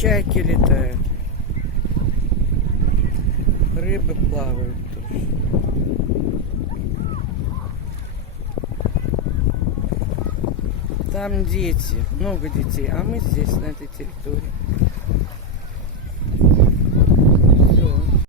чайки летают. Рыбы плавают тоже. Там дети, много детей, а мы здесь, на этой территории.